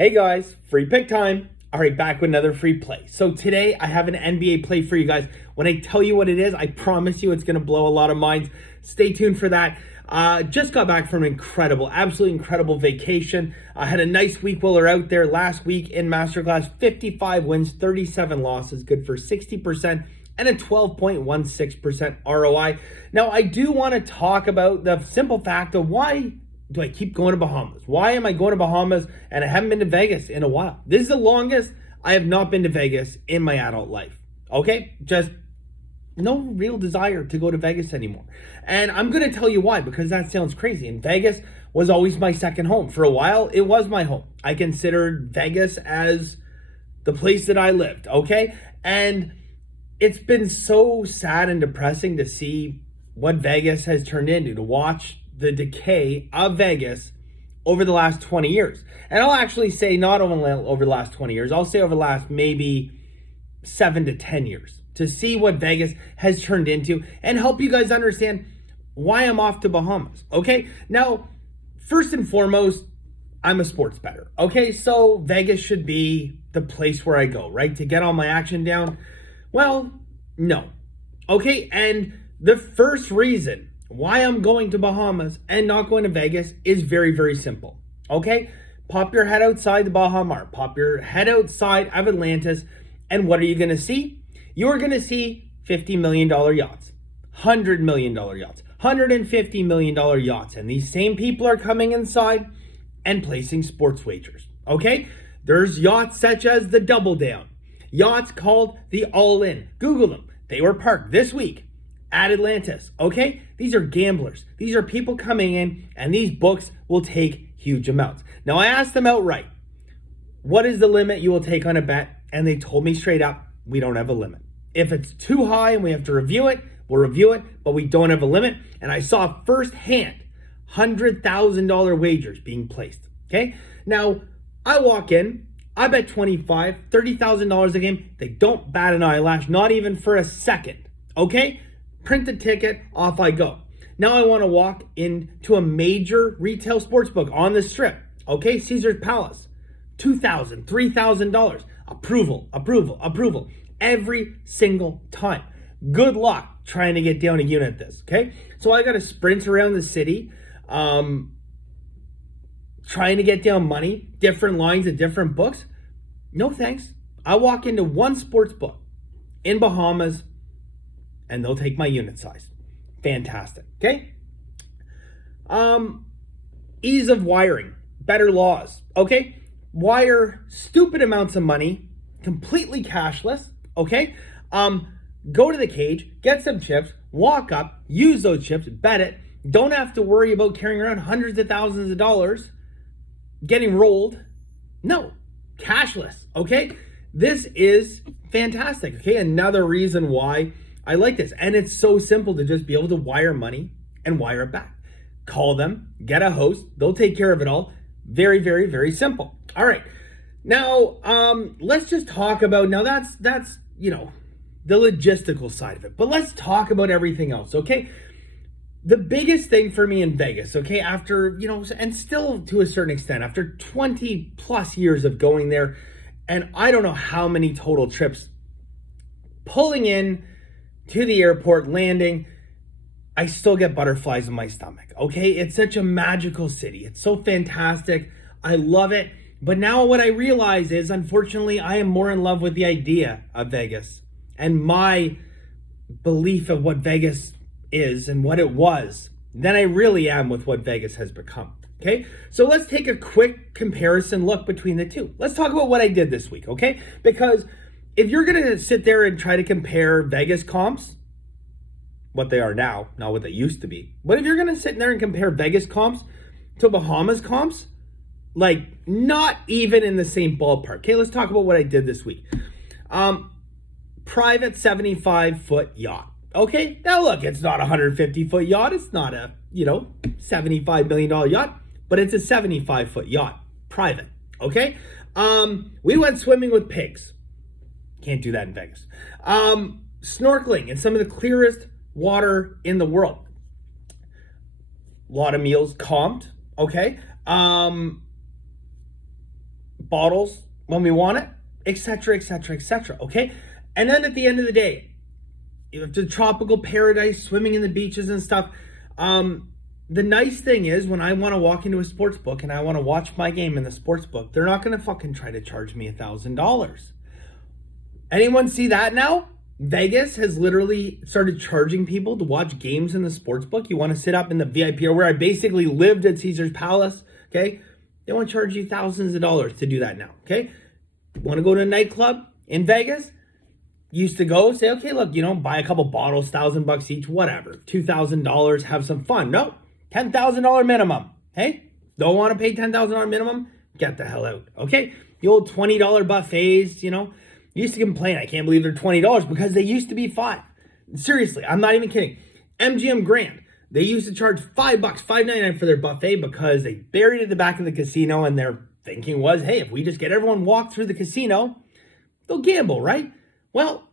Hey guys, free pick time. All right, back with another free play. So today I have an NBA play for you guys. When I tell you what it is, I promise you it's going to blow a lot of minds. Stay tuned for that. Just got back from an absolutely incredible vacation. I had a nice week while we were out there. Last week in Masterclass, 55 wins, 37 losses, good for 60% and a 12.16% ROI. Now, I do want to talk about the simple fact of why do I keep going to Bahamas? Why am I going to Bahamas and I haven't been to Vegas in a while? This is the longest I have not been to Vegas in my adult life. Okay? Just no real desire to go to Vegas anymore. And I'm going to tell you why, because that sounds crazy. And Vegas was always my second home. For a while, it was my home. I considered Vegas as the place that I lived. Okay? And it's been so sad and depressing to see what Vegas has turned into, to watch the decay of Vegas over the last 20 years. And I'll actually say not only over the last 20 years, I'll say over the last maybe 7 to 10 years, to see what Vegas has turned into and help you guys understand why I'm off to Bahamas. Okay, now, first and foremost, I'm a sports bettor. Okay, so Vegas should be the place where I go, right? To get all my action down. Well, no. Okay, and the first reason why I'm going to Bahamas and not going to Vegas is very, very simple. Okay? Pop your head outside the Baja Mar. Pop your head outside of Atlantis. And what are you going to see? You're going to see $50 million yachts, $100 million yachts, $150 million yachts. And these same people are coming inside and placing sports wagers. Okay? There's yachts such as the Double Down, yachts called the All In. Google them. They were parked this week at Atlantis. Okay? These are gamblers. These are people coming in, and these books will take huge amounts. Now, I asked them outright, what is the limit you will take on a bet? And they told me straight up, we don't have a limit. If it's too high and we have to review it, we'll review it, but we don't have a limit. And I saw firsthand $100,000 wagers being placed. Okay? Now, I walk in, I bet $25,000, $30,000 a game. They don't bat an eyelash, not even for a second. Okay? Print the ticket, off I go. Now I want to walk into a major retail sports book on the strip. Okay, Caesar's Palace. $2,000, $3,000. Approval. Every single time. Good luck trying to get down a unit this, okay? So I got to sprint around the city, trying to get down money, different lines of different books. No thanks. I walk into one sports book in Bahamas, and they'll take my unit size. Fantastic, okay? Ease of wiring, better laws, okay? Wire stupid amounts of money, completely cashless, okay? Go to the cage, get some chips, walk up, use those chips, bet it. Don't have to worry about carrying around hundreds of thousands of dollars, getting rolled. No, cashless, okay? This is fantastic, okay? Another reason why I like this. And it's so simple to just be able to wire money and wire it back. Call them, get a host, they'll take care of it all. Very, very, very simple. All right. Now, let's just talk about, now that's the logistical side of it. But let's talk about everything else, okay? The biggest thing for me in Vegas, okay, after, and still to a certain extent, after 20 plus years of going there, and I don't know how many total trips, pulling in to the airport, landing, I still get butterflies in my stomach, okay? It's such a magical city. It's so fantastic. I love it. But now what I realize is, unfortunately, I am more in love with the idea of Vegas and my belief of what Vegas is and what it was than I really am with what Vegas has become, okay? So let's take a quick comparison look between the two. Let's talk about what I did this week, okay? Because if you're going to sit there and try to compare Vegas comps, what they are now, not what they used to be, but if you're going to sit there and compare Vegas comps to Bahamas comps, like not even in the same ballpark. Okay, let's talk about what I did this week. Private 75-foot yacht. Okay, now look, it's not a 150-foot yacht. It's not a, $75 million yacht, but it's a 75-foot yacht, private. Okay, we went swimming with pigs. Can't do that in Vegas. Snorkeling in some of the clearest water in the world. A lot of meals comped, okay? bottles when we want it, etc., etc., etc. Okay, and then at the end of the day, you have the tropical paradise, swimming in the beaches and stuff. The nice thing is when I want to walk into a sports book and I want to watch my game in the sports book, they're not going to fucking try to charge me $1,000. Anyone see that now? Vegas has literally started charging people to watch games in the sports book. You want to sit up in the VIP or where I basically lived at Caesar's Palace, okay? They want to charge you thousands of dollars to do that now, okay? Want to go to a nightclub in Vegas? Used to go say, okay, look, buy a couple bottles, $1,000 each, whatever, $2,000, have some fun. No, $10,000 minimum. Hey, don't want to pay $10,000 minimum? Get the hell out. Okay, the old $20 buffets. Used to complain, I can't believe they're $20 because they used to be $5. Seriously, I'm not even kidding. MGM Grand, they used to charge $5, $5.99 for their buffet because they buried it at the back of the casino, and their thinking was, hey, if we just get everyone walk through the casino, they'll gamble, right? Well,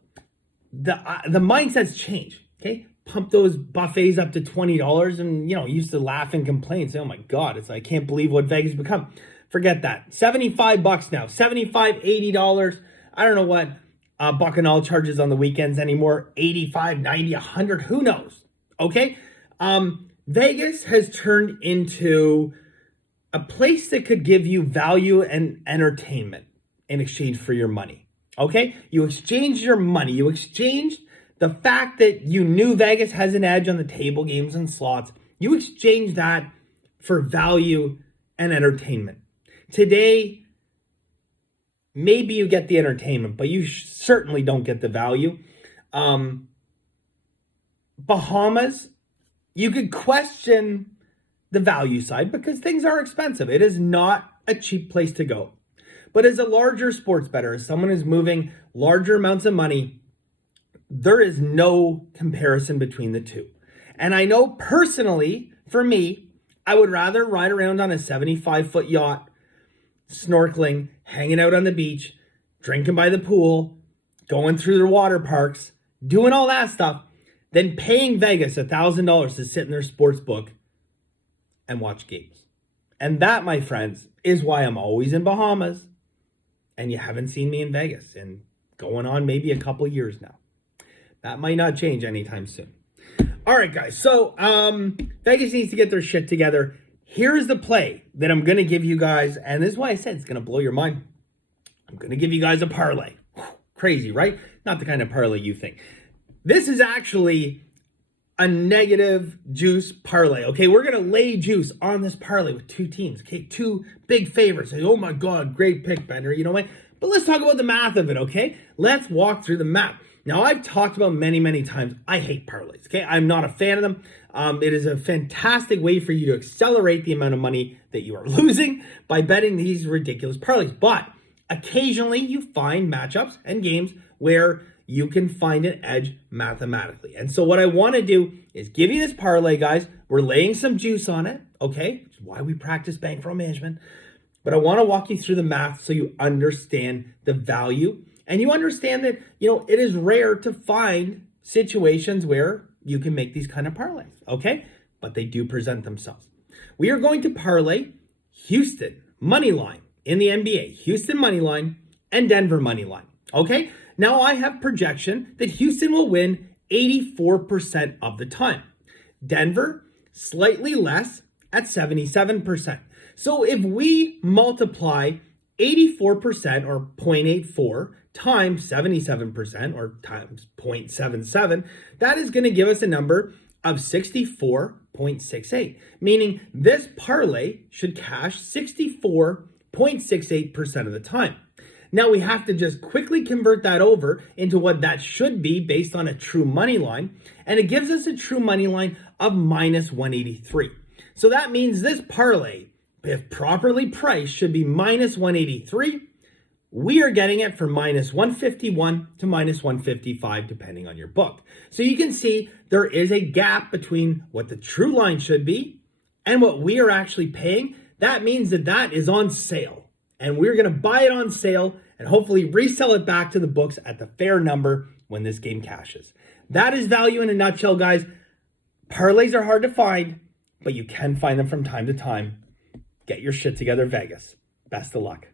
the mindset's changed, okay? Pump those buffets up to $20 and, used to laugh and complain, say, oh my God, I can't believe what Vegas has become. Forget that. $75 now, $75, $80. I don't know what Bacchanal charges on the weekends anymore. 85, 90, 100, who knows? Okay? Vegas has turned into a place that could give you value and entertainment in exchange for your money. Okay? You exchange your money. You exchange the fact that you knew Vegas has an edge on the table games and slots. You exchange that for value and entertainment. Today, maybe you get the entertainment, but you certainly don't get the value. Bahamas, you could question the value side because things are expensive. It is not a cheap place to go. But as a larger sports bettor, as someone who's moving larger amounts of money, there is no comparison between the two. And I know personally, for me, I would rather ride around on a 75-foot yacht, snorkeling, hanging out on the beach, drinking by the pool, going through their water parks, doing all that stuff, than paying Vegas $1,000 to sit in their sports book and watch games. And that, my friends, is why I'm always in Bahamas, and you haven't seen me in Vegas in going on maybe a couple years now. That might not change anytime soon. All right, guys. So Vegas needs to get their shit together. Here's the play that I'm going to give you guys, and this is why I said it's going to blow your mind. I'm going to give you guys a parlay. Crazy, right? Not the kind of parlay you think. This is actually a negative juice parlay, okay? We're going to lay juice on this parlay with two teams, okay? Two big favorites. Oh my God, great pick, Bender. You know what? But let's talk about the math of it, okay? Let's walk through the math. Now, I've talked about many times, I hate parlays, okay? I'm not a fan of them. It is a fantastic way for you to accelerate the amount of money that you are losing by betting these ridiculous parlays. But occasionally you find matchups and games where you can find an edge mathematically. And so what I want to do is give you this parlay, guys. We're laying some juice on it, okay? Which is why we practice bankroll management. But I want to walk you through the math so you understand the value. And you understand that, it is rare to find situations where you can make these kind of parlays, okay? But they do present themselves. We are going to parlay Houston money line in the NBA, Houston money line and Denver money line, okay? Now I have projection that Houston will win 84% of the time. Denver, slightly less at 77%. So if we multiply 84% or 0.84 times 77% or times 0.77, that is going to give us a number of 64.68, meaning this parlay should cash 64.68% of the time. Now we have to just quickly convert that over into what that should be based on a true money line, and it gives us a true money line of minus 183. So that means this parlay, if properly priced, should be minus 183. We are getting it for minus 151 to minus 155, depending on your book. So you can see there is a gap between what the true line should be and what we are actually paying. That means that that is on sale. And we're going to buy it on sale and hopefully resell it back to the books at the fair number when this game cashes. That is value in a nutshell, guys. Parlays are hard to find, but you can find them from time to time. Get your shit together, Vegas. Best of luck.